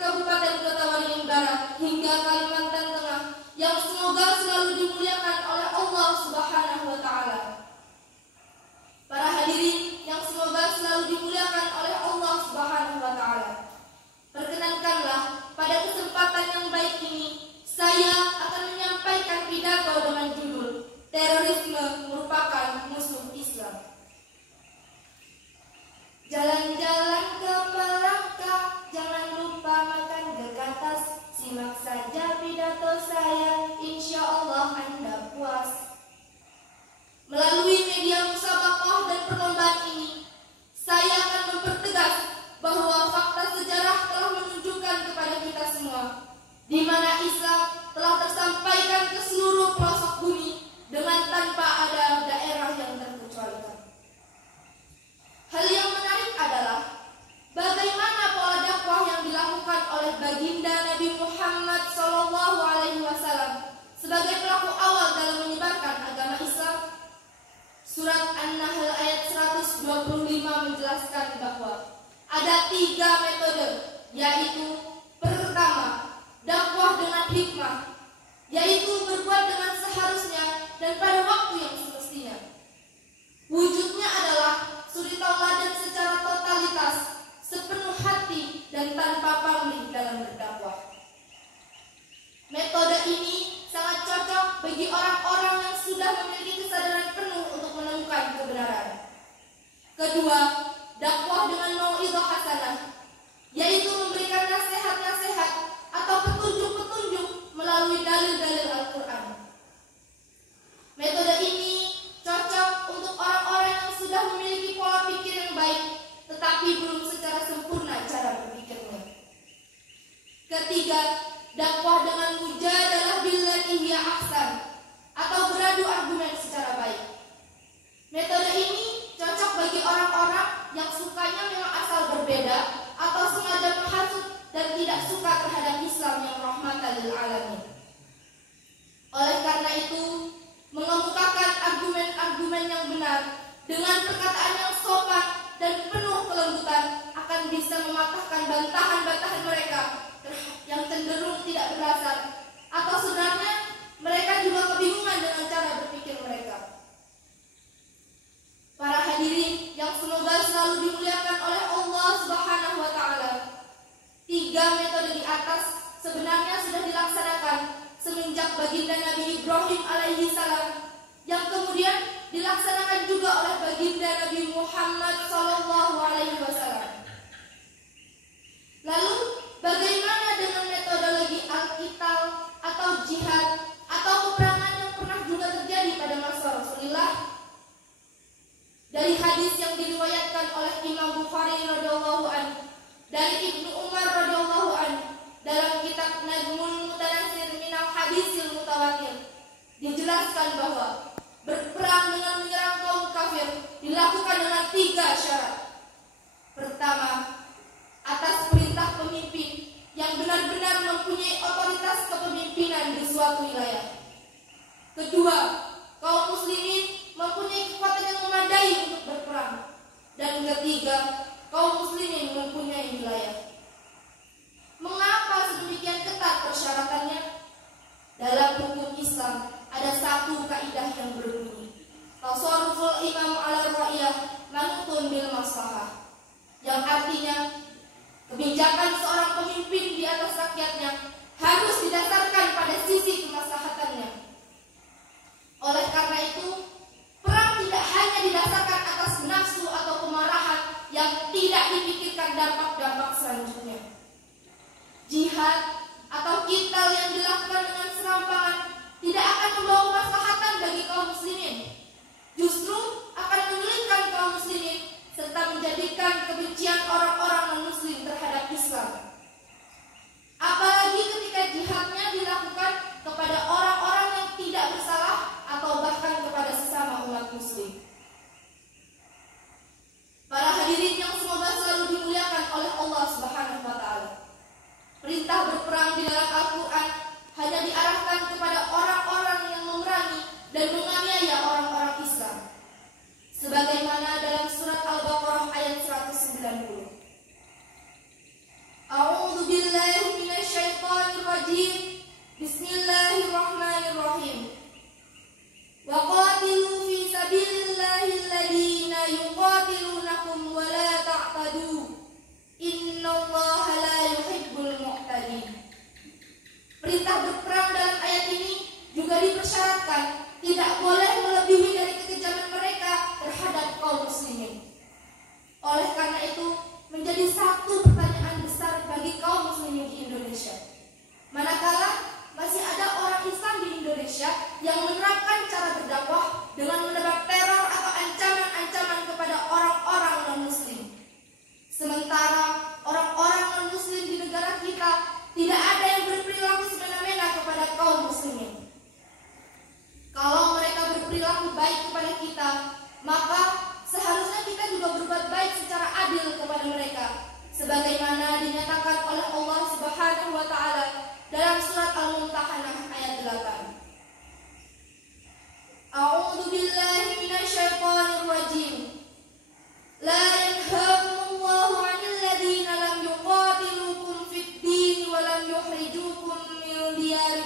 Kabupaten Kota Waringin Barat hingga Kalimantan Tengah yang semoga selalu dimuliakan oleh Allah Subhanahu wa Ta'ala. Para hadirin yang semoga selalu dimuliakan oleh Allah Subhanahu wa Ta'ala. Perkenankanlah pada kesempatan yang baik ini saya akan menyampaikan pidato dengan judul Terorisme Merupakan Musuh Islam. Jalan-jalan ke Palangka, jangan lupa makan gegatas. Simak saja pidato saya, insya Allah Anda puas. Melalui media musabaqah dan perlombaan ini, saya akan mempertegas bahwa fakta sejarah telah menunjukkan kepada kita semua di mana Islam telah tersampaikan ke seluruh pelosok bumi dengan tanpa ada daerah yang terkecualikan. Hal yang menarik adalah bagaimana pola dakwah yang dilakukan oleh baginda Nabi Muhammad SAW sebagai pelaku awal dalam menyebarkan agama Islam. Surat An-Nahl ayat 125 menjelaskan bahwa ada 3 metode, yaitu pertama, dakwah dengan hikmah, yaitu berbuat dengan seharusnya dan pada waktu yang semestinya. Wujudnya adalah suri tauladan secara totalitas, sepenuh hati dan tanpa pamrih dalam berdakwah. Metode ini sangat cocok bagi orang-orang yang sudah memiliki kesadaran penuh untuk menemukan kebenaran. Kedua, dakwah dengan mau'izah hasanah, yaitu memberikan nasihat-nasihat atau petunjuk-petunjuk melalui dalil-dalil Al-Quran. Metode ini cocok untuk orang-orang yang sudah memiliki pola pikir yang baik, tetapi belum secara sempurna cara berpikirnya. Ketiga, dakwah dengan mujadalah billati hiya ahsan, atau beradu argumen secara baik. Metode ini cocok bagi orang-orang yang sukanya memang asal berbeda atau sengaja menghasut dan tidak suka terhadap Islam yang rahmatan lil alamin. Oleh karena itu, mengemukakan argumen-argumen yang benar dengan perkataan yang sopan dan penuh kelembutan akan bisa mematahkan bantahan-bantahan mereka yang cenderung tidak berdasar, atau sebenarnya mereka juga kebingungan dengan cara berpikir mereka. Para hadirin yang semoga selalu dimuliakan oleh Allah Subhanahu wa Ta'ala, 3 metode di atas sebenarnya sudah dilaksanakan semenjak baginda Nabi Ibrahim alaihi salam, yang kemudian dilaksanakan juga oleh baginda Nabi Muhammad sallallahu alaihi wasallam. Lalu bagaimana dengan metodologi al-qital atau jihad atau peperangan yang pernah juga terjadi pada masa Rasulullah? Dari hadis yang diriwayatkan oleh Imam Bukhari radhiyallahu anhu dari Ibnu Umar radhiyallahu anhu dalam kitab Nadmul Mutanasir minal Hadisil Mutawatir dijelaskan bahwa berperang dengan menyerang kaum kafir dilakukan dengan 3 syarat. Pertama, atas perintah pemimpin yang benar-benar mempunyai otoritas kepemimpinan di suatu wilayah. Kedua, kaum muslimin mempunyai kekuatan yang memadai untuk berperang. Dan ketiga, kaum muslimin mempunyai wilayah. Mengapa sedemikian ketat persyaratannya? Dalam hukum Islam ada 1 kaidah yang berbunyi, tasarruful imam ala ra'iyah manutun bil maslahah, yang artinya kebijakan seorang pemimpin di atas rakyatnya harus didasarkan pada sisi kemaslahatannya. Oleh karena itu, perang tidak hanya didasarkan atas nafsu atau kemarahan yang tidak dipikirkan dampak-dampak selanjutnya. Jihad atau qital yang dilakukan dengan serampangan tidak akan membawa kemaslahatan bagi kaum muslimin. Justru akan menyulitkan kaum muslimin serta menjadikan kebencian orang-orang non-muslim terhadap Islam. Apalagi ketika jihadnya dilakukan kepada orang-orang yang tidak bersalah atau bahkan kepada sesama umat muslim. Para hadirin yang semoga selalu dimuliakan oleh Allah Subhanahu wa Ta'ala, perintah berperang di dalam Al-Quran hanya diarahkan kepada orang-orang yang memerangi dan menganiaya orang-orang Islam. Sebagaimana dalam surat Al-Baqarah ayat 190.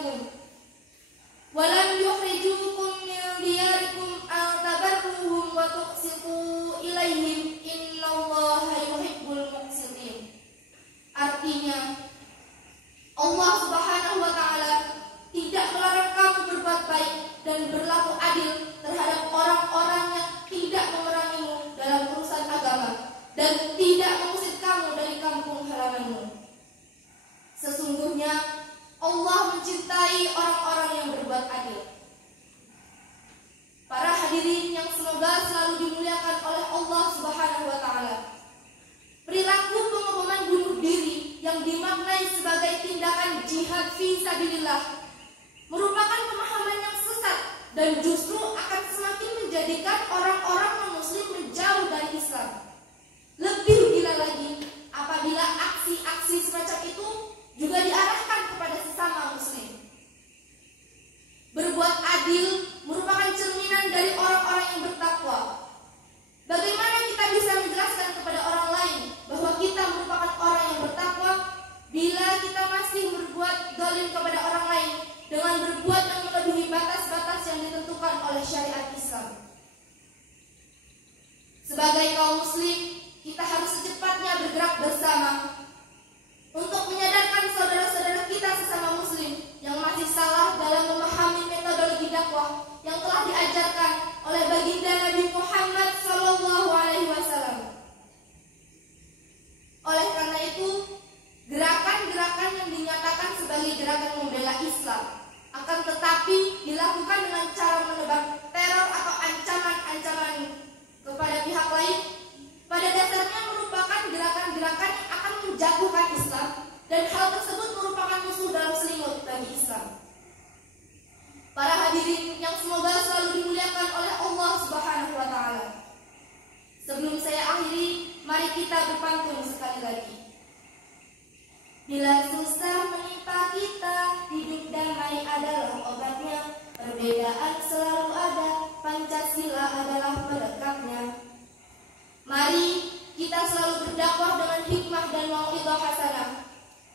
amwalikum wa lam yukhrijukum min diyarikum an tabarruhum wa tuqsitu ilaihim innallaha yuhibbul muqsitin. Artinya, Allah Subhanahu wa taala tidak melarang kamu berbuat baik dan berlaku adil terhadap orang-orang yang tidak memerangimu dalam urusan agama dan tidak mengusir kamu dari kampung halamanmu. Sesungguhnya Allah mencintai orang-orang yang berbuat adil. Para hadirin yang semoga selalu dimuliakan oleh Allah Subhanahu wa taala. Perilaku pengeboman bunuh diri yang dimaknai sebagai tindakan jihad fi sabilillah merupakan pemahaman yang sesat dan justru akan semakin menjadikan orang-orang non-muslim menjauh dari Islam. Lebih gila lagi apabila aksi-aksi semacam itu juga diarahkan kepada sesama muslim. Berbuat adil merupakan cerminan dari orang-orang yang bertakwa. Bagaimana kita bisa menjelaskan kepada orang lain bahwa kita merupakan orang yang bertakwa bila kita masih berbuat zalim kepada orang lain dengan berbuat yang melebihi batas-batas yang ditentukan oleh syariat Islam? Sebagai kaum muslim, kita harus secepatnya bergerak bersama untuk menyadarkan saudara-saudara kita sesama muslim yang masih salah dalam memahami metodologi dakwah yang telah diajarkan oleh baginda Nabi Muhammad SAW. Oleh karena itu, gerakan-gerakan yang dinyatakan sebagai gerakan membela Islam akan tetapi dilakukan dengan cara menebar teror atau ancaman-ancaman kepada pihak lain, pada dasarnya merupakan gerakan-gerakan yang akan menjatuhkan Islam, dan hal tersebut merupakan musuh dalam selimut bagi Islam. Para hadirin yang semoga selalu dimuliakan oleh Allah Subhanahu wa taala. Sebelum saya akhiri, mari kita berpantun sekali lagi. Bila susah menimpa kita, hidup damai adalah obatnya. Perbedaan selalu ada, Pancasila adalah perekatnya. Mari kita selalu berdakwah dengan hikmah dan mau'izah hasanah.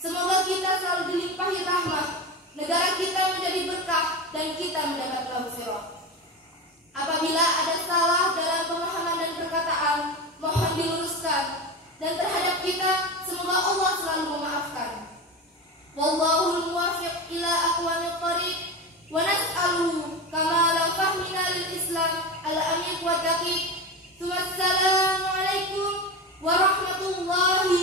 Semoga kita selalu dilimpahi rahmah, negara kita menjadi berkah dan kita mendapat maghfirah. Apabila ada salah dalam pemahaman dan perkataan, mohon diluruskan, dan terhadap kita semoga Allah selalu memaafkan. Wallahul muwaffiq ila aqwamit thoriq wa nas'aluhu kamala fahmina lil Islam al-amiq wa daqiq. Wassalamualaikum warahmatullahi